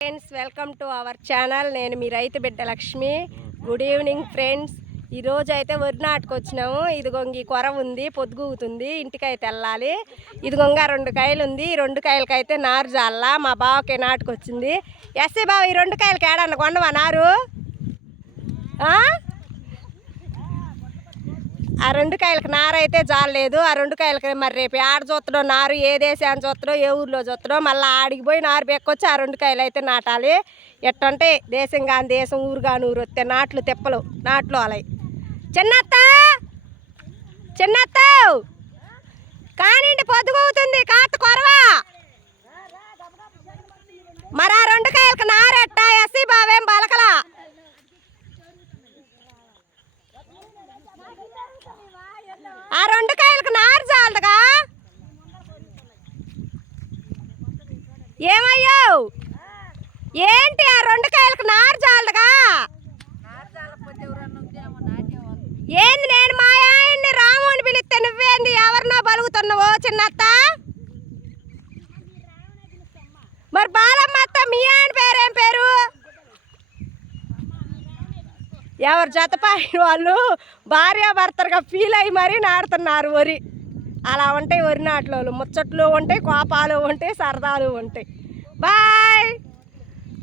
Friends, welcome to our channel. నేను మీ రైతు బిడ్డ లక్ష్మి. Good evening friends. ఈరోజు అయితే వరి నాటుకొచ్చినాము. ఇదిగొంగి కొర ఉంది, పొద్దుగుతుంది, ఇంటికైతే వెళ్ళాలి. ఇదిగొంగ 2 కాయలు ఉంది. ఈ 2 కాయలకైతే నారు జాల. మా బావకే నాటుకొచ్చింది. ఎస్సీ బావ, ఈ 2 కాయలకి ఏడన్నా కొండవా నారు? ఆ 2 కాయలకి నారు అయితే జాలేదు. ఆ 2 కాయలకి మరి రేపు ఆడ చూస్తాడో నారు, ఏ దేశాన్ని చూస్తాడో, ఏ ఊర్లో చూస్తాడో, మళ్ళీ ఆడికి పోయి నారు బెక్కొచ్చి ఆ 2 కాయలు అయితే నాటాలి. ఎట్టంటే దేశం కాని దేశం, ఊరు కాని ఊరు వస్తే నాట్లు తెప్పలు నాట్లు అలాయి. చిన్నత్త చిన్నత్త కానిండి, పొద్దుగవుతుంది, కాత కొరవా. మరి ఆ 2 కాయలకి నారెట్ట? ఎస్సీ బావేం బలకలా. ఆ 2 కాయలకు నారు చాలదుగా. ఏమయ్యావు? ఏంటి ఆ 2 కాయలకు నారు చాలదుగా? ఏంది, నేను మా ఆయన్ని రాము అని పిలిస్తే నువ్వేంది ఎవరినో బలుగుతున్నావో చిన్నత్త? మరి బాలమ్మ అత్త, మీ ఆయన పేరేం పేరు? ఎవరు జతపాయిన వాళ్ళు భార్యాభర్తలుగా ఫీల్ అయ్యి మరీ నాడుతున్నారు వరి. అలా ఉంటాయి వరి నాట్లు. ముచ్చట్లు ఉంటాయి, కోపాలు ఉంటాయి, సరదాలు ఉంటాయి. బాయ్.